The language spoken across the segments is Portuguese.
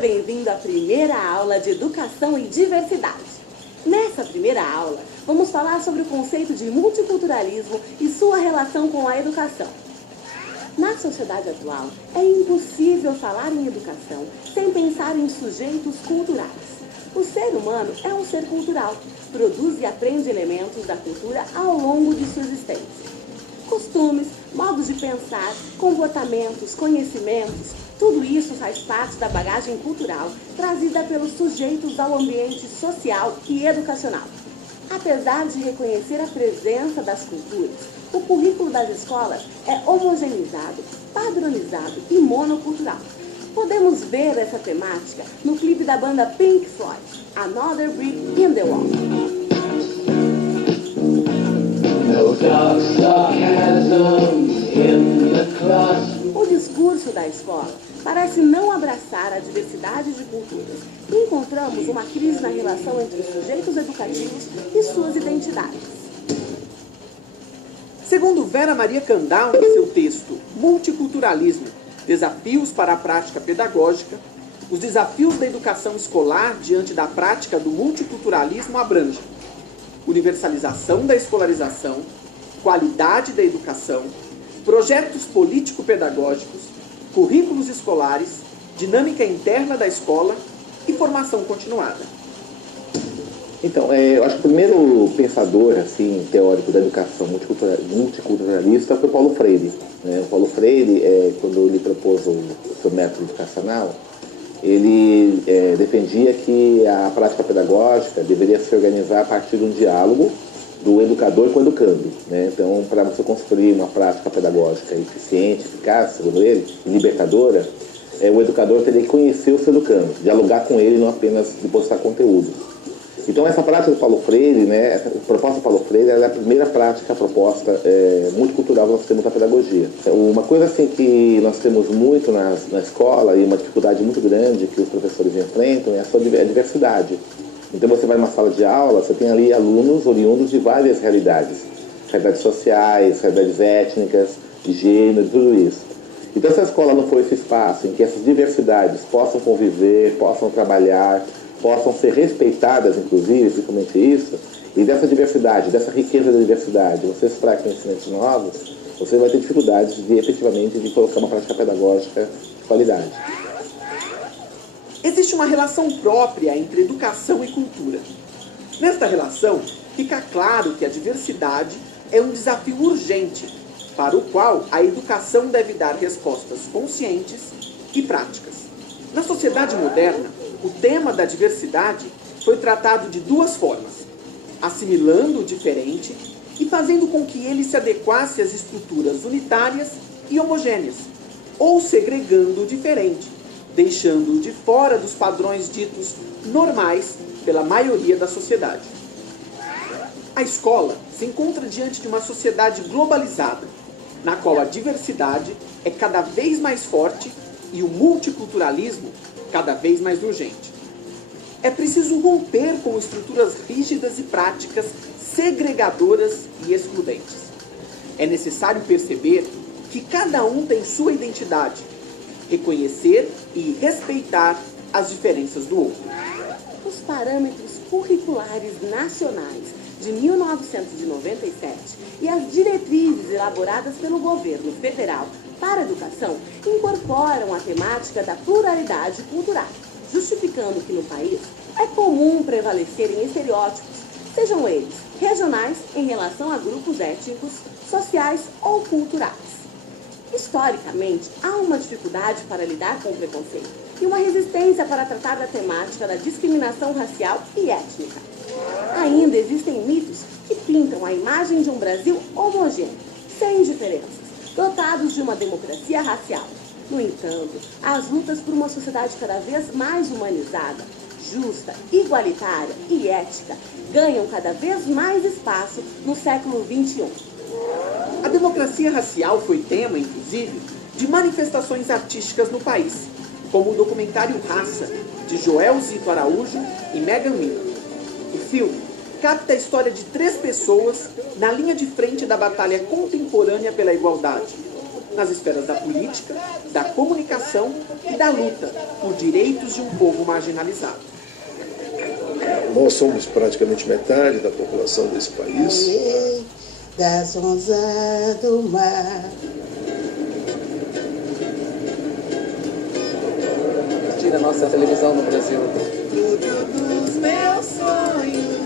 bem-vindo à primeira aula de Educação e Diversidade. Nessa primeira aula, vamos falar sobre o conceito de multiculturalismo e sua relação com a educação. Na sociedade atual, é impossível falar em educação sem pensar em sujeitos culturais. O ser humano é um ser cultural, produz e aprende elementos da cultura ao longo de sua existência. Costumes, modos de pensar, comportamentos, conhecimentos, tudo isso faz parte da bagagem cultural trazida pelos sujeitos ao ambiente social e educacional. Apesar de reconhecer a presença das culturas, o currículo das escolas é homogeneizado, padronizado e monocultural. Podemos ver essa temática no clipe da banda Pink Floyd, Another Brick in the Wall. O discurso da escola parece não abraçar a diversidade de culturas. Encontramos uma crise na relação entre os sujeitos educativos e suas identidades. Segundo Vera Maria Kandal, em seu texto Multiculturalismo, Desafios para a Prática Pedagógica, os desafios da educação escolar diante da prática do multiculturalismo abrangem universalização da escolarização, qualidade da educação, projetos político-pedagógicos, currículos escolares, dinâmica interna da escola e formação continuada. Então, eu acho que o primeiro pensador assim, teórico da educação multiculturalista foi Paulo Freire. Né? O Paulo Freire, quando ele propôs o seu método educacional, ele defendia que a prática pedagógica deveria se organizar a partir de um diálogo do educador com o educando. Né? Então, para você construir uma prática pedagógica eficiente, eficaz, segundo ele, libertadora, o educador teria que conhecer o seu educando, dialogar com ele, não apenas depositar conteúdo. Então, essa prática do Paulo Freire, né, a proposta do Paulo Freire, é a primeira prática proposta multicultural que nós temos na pedagogia. Uma coisa assim que nós temos muito na escola, e uma dificuldade muito grande que os professores enfrentam, é a diversidade. Então, você vai numa sala de aula, você tem ali alunos oriundos de várias realidades sociais, realidades étnicas, de gênero, tudo isso. Então, se a escola não for esse espaço em que essas diversidades possam conviver, possam trabalhar, possam ser respeitadas, inclusive, principalmente isso, e dessa diversidade, dessa riqueza da diversidade, você extrair conhecimentos novos, você vai ter dificuldades de, efetivamente, de colocar uma prática pedagógica de qualidade. Existe uma relação própria entre educação e cultura. Nesta relação, fica claro que a diversidade é um desafio urgente, para o qual a educação deve dar respostas conscientes e práticas. Na sociedade moderna, o tema da diversidade foi tratado de duas formas: assimilando o diferente e fazendo com que ele se adequasse às estruturas unitárias e homogêneas, ou segregando o diferente, deixando-o de fora dos padrões ditos normais pela maioria da sociedade. A escola se encontra diante de uma sociedade globalizada, na qual a diversidade é cada vez mais forte e o multiculturalismo cada vez mais urgente. É preciso romper com estruturas rígidas e práticas segregadoras e excludentes. É necessário perceber que cada um tem sua identidade, reconhecer e respeitar as diferenças do outro. Os parâmetros curriculares nacionais de 1997 e as diretrizes elaboradas pelo governo federal para a educação incorporam a temática da pluralidade cultural, justificando que no país é comum prevalecerem estereótipos, sejam eles regionais em relação a grupos étnicos, sociais ou culturais. Historicamente, há uma dificuldade para lidar com o preconceito e uma resistência para tratar da temática da discriminação racial e étnica. Ainda existem mitos que pintam a imagem de um Brasil homogêneo, sem diferenças, dotados de uma democracia racial. No entanto, as lutas por uma sociedade cada vez mais humanizada, justa, igualitária e ética ganham cada vez mais espaço no século XXI. A democracia racial foi tema, inclusive, de manifestações artísticas no país, como o documentário Raça, de Joel Zito Araújo e Megan Miller. O filme capta a história de 3 pessoas na linha de frente da batalha contemporânea pela igualdade. nas esferas da política, da comunicação e da luta por direitos de um povo marginalizado. Nós somos praticamente metade da população desse país. Das ondas do mar. Tira a nossa televisão no Brasil. Tudo dos meus sonhos.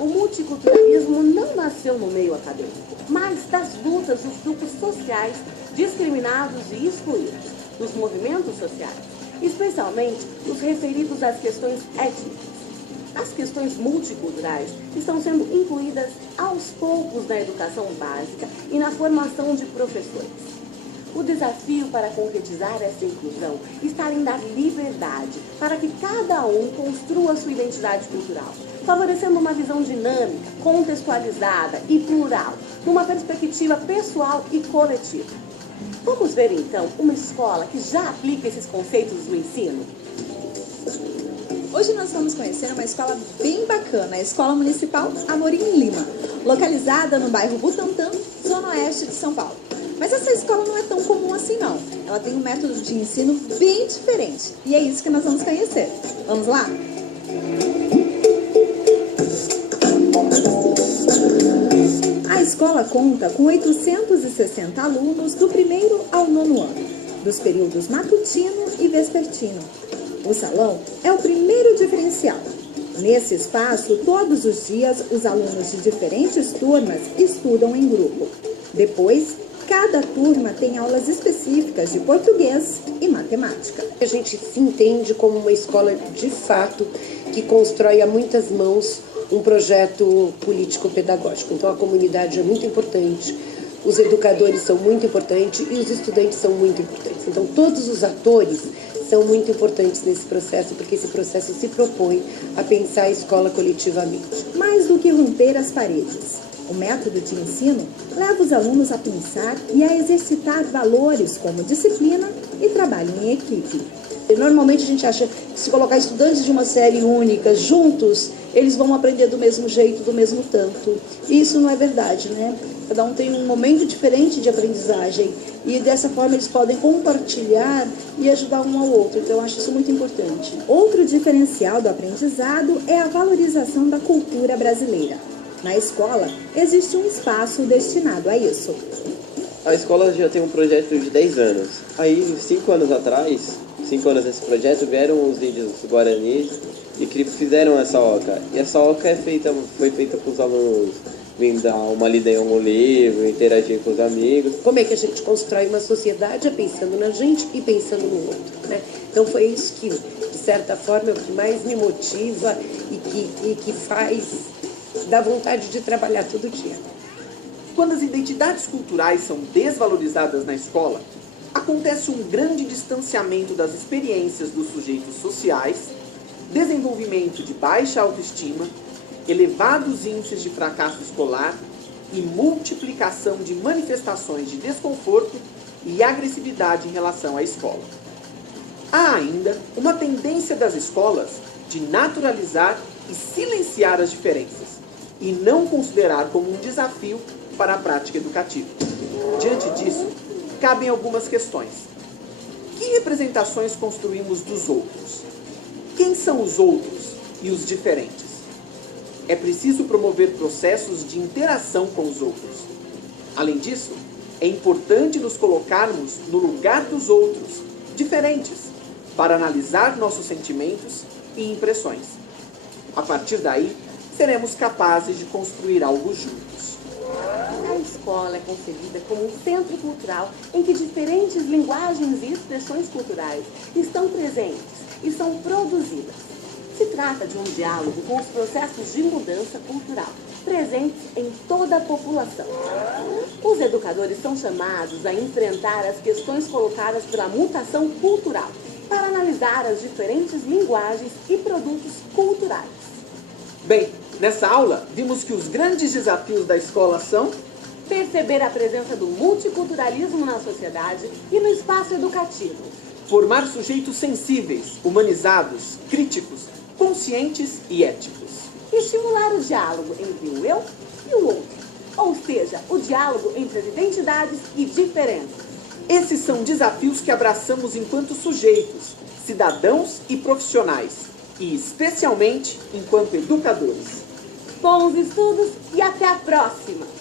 O multiculturalismo não nasceu no meio acadêmico, mas das lutas dos grupos sociais discriminados e excluídos, dos movimentos sociais, especialmente os referidos às questões étnicas. As questões multiculturais estão sendo incluídas aos poucos na educação básica e na formação de professores. O desafio para concretizar essa inclusão está em dar liberdade para que cada um construa sua identidade cultural, favorecendo uma visão dinâmica, contextualizada e plural, numa perspectiva pessoal e coletiva. Vamos ver então uma escola que já aplica esses conceitos no ensino? Hoje nós vamos conhecer uma escola bem bacana, a Escola Municipal Amorim Lima, localizada no bairro Butantã, zona oeste de São Paulo. Mas essa escola não é tão comum assim não, ela tem um método de ensino bem diferente e é isso que nós vamos conhecer. Vamos lá? A escola conta com 860 alunos do 1º ao 9º ano, dos períodos matutino e vespertino. O salão é o primeiro diferencial. Nesse espaço, todos os dias, os alunos de diferentes turmas estudam em grupo. Depois, cada turma tem aulas específicas de português e matemática. A gente se entende como uma escola de fato que constrói a muitas mãos um projeto político-pedagógico. Então a comunidade é muito importante, os educadores são muito importantes e os estudantes são muito importantes. Então todos os atores são muito importantes nesse processo, porque esse processo se propõe a pensar a escola coletivamente. Mais do que romper as paredes, o método de ensino leva os alunos a pensar e a exercitar valores como disciplina e trabalho em equipe. Normalmente a gente acha que se colocar estudantes de uma série única juntos, eles vão aprender do mesmo jeito, do mesmo tanto. E isso não é verdade, né? Cada um tem um momento diferente de aprendizagem e dessa forma eles podem compartilhar e ajudar um ao outro. Então eu acho isso muito importante. Outro diferencial do aprendizado é a valorização da cultura brasileira. Na escola, existe um espaço destinado a isso. A escola já tem um projeto de 10 anos. Aí, 5 anos atrás, 5 anos desse projeto, vieram os índios guaranis e que fizeram essa oca. E essa oca foi feita para os alunos virem dar uma lida em um livro, interagir com os amigos. Como é que a gente constrói uma sociedade é pensando na gente e pensando no outro, né? Então foi isso que, de certa forma, é o que mais me motiva e que faz dar vontade de trabalhar todo dia. Quando as identidades culturais são desvalorizadas na escola, acontece um grande distanciamento das experiências dos sujeitos sociais, desenvolvimento de baixa autoestima, elevados índices de fracasso escolar e multiplicação de manifestações de desconforto e agressividade em relação à escola. Há ainda uma tendência das escolas de naturalizar e silenciar as diferenças e não considerar como um desafio para a prática educativa. Diante disso, cabem algumas questões. Que representações construímos dos outros? Quem são os outros e os diferentes? É preciso promover processos de interação com os outros. Além disso, é importante nos colocarmos no lugar dos outros, diferentes, para analisar nossos sentimentos e impressões. A partir daí, seremos capazes de construir algo juntos. A escola é concebida como um centro cultural em que diferentes linguagens e expressões culturais estão presentes e são produzidas. Se trata de um diálogo com os processos de mudança cultural presentes em toda a população. Os educadores são chamados a enfrentar as questões colocadas pela mutação cultural para analisar as diferentes linguagens e produtos culturais. Bem, nessa aula, vimos que os grandes desafios da escola são perceber a presença do multiculturalismo na sociedade e no espaço educativo, formar sujeitos sensíveis, humanizados, críticos, conscientes e éticos, e estimular o diálogo entre o eu e o outro, ou seja, o diálogo entre as identidades e diferenças. Esses são desafios que abraçamos enquanto sujeitos, cidadãos e profissionais, e especialmente enquanto educadores. Bons estudos e até a próxima!